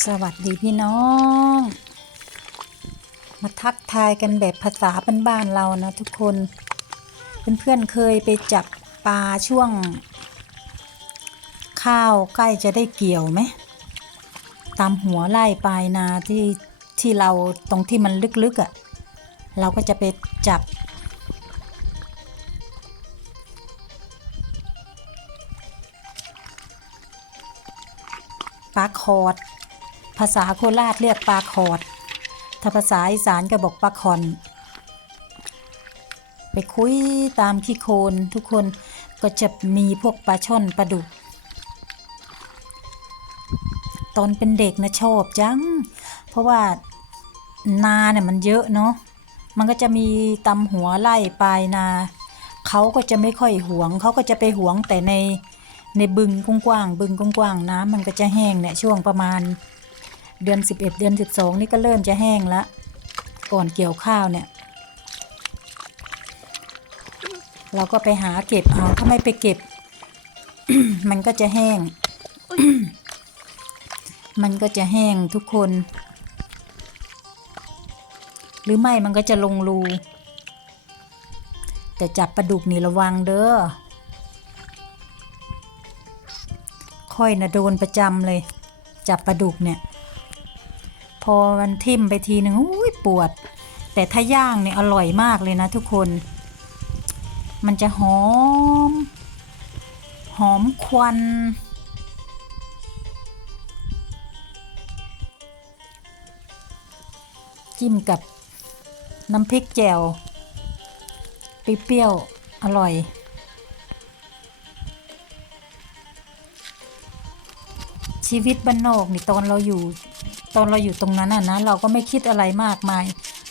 สวัสดีพี่น้อง มาทักทายกันแบบภาษาบ้านๆเรานะทุกคน เพื่อนๆเคยไปจับปลาช่วง ข้าวใกล้จะได้เกี่ยวไหม ตามหัวไล่ปลายนาที่ที่เราตรงที่มันลึกๆอะ่ะ เราก็จะไปจับ ปลาคอดาษาโคราชเรียกปลาคอด ถ้าภาษาอีสานก็บอกปลาคอน ไปคุยตามขี้โคลนทุกคนก็จะมีพวกปลาช่อนปลาดุก ตอนเป็นเด็กนะชอบจัง เพราะว่านาเนี่ยมันเยอะเนาะ มันก็จะมีตำหัวไล่ปลายนา เขาก็จะไม่ค่อยหวง เขาก็จะไปหวงแต่ในในบึงกว้างๆบึงกว้างๆน้ำมันก็จะแห้งเนี่ยช่วงประมาณ เดือน 11 เดือน 12 นี่ก็เริ่มจะแห้งละก่อนเกี่ยวข้าวเนี่ย เราก็ไปหาเก็บเอาถ้าไม่ไปเก็บ มันก็จะแห้ง มันก็จะแห้งทุกคน หรือไม่มันก็จะลงรูแต่จับปลาดุกนี่ระวังเด้อค่อยนะโดนประจำเลย จับปลาดุกเนี่ย พอมันทิ่มไปทีหนึ่งอุ้ยปวด แต่ถ้าย่างเนี่ยอร่อยมากเลยนะทุกคน มันจะหอม หอมควัน จิ้มกับน้ำพริกแจ่วเปรี้ยวอร่อย ชีวิตบ้านนอกนี่ตอนเราอยู่ ตอนเราอยู่ตรงนั้นน่ะนะเราก็ไม่คิดอะไรมากมาย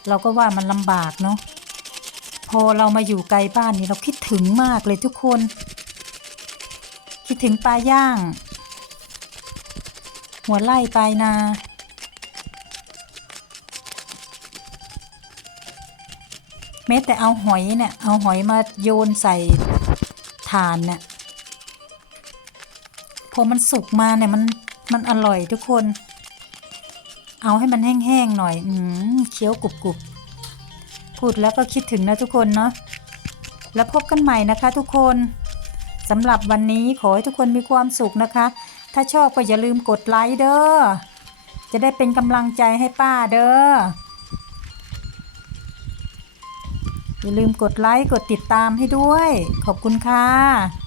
เราก็ว่ามันลำบากเนาะพอเรามาอยู่ไกลบ้านนี่เราคิดถึงมากเลยทุกคน คิดถึงปลาย่าง หัวไล่ปลายนา แม้แต่เอาหอยเนี่ยเอาหอยมาโยนใส่ถ่านเนี่ยพอมันสุกมาเนี่ยมันมันอร่อยทุกคน เอาให้มันแห้งๆหน่อย อืมเคี้ยวกรุบๆ พูดแล้วก็คิดถึงนะทุกคนเนาะ แล้วพบกันใหม่นะคะทุกคนสำหรับวันนี้ขอให้ทุกคนมีความสุขนะคะ ถ้าชอบก็อย่าลืมกดไลค์เด้อ จะได้เป็นกำลังใจให้ป้าเด้อ อย่าลืมกดไลค์กดติดตามให้ด้วย ขอบคุณค่ะ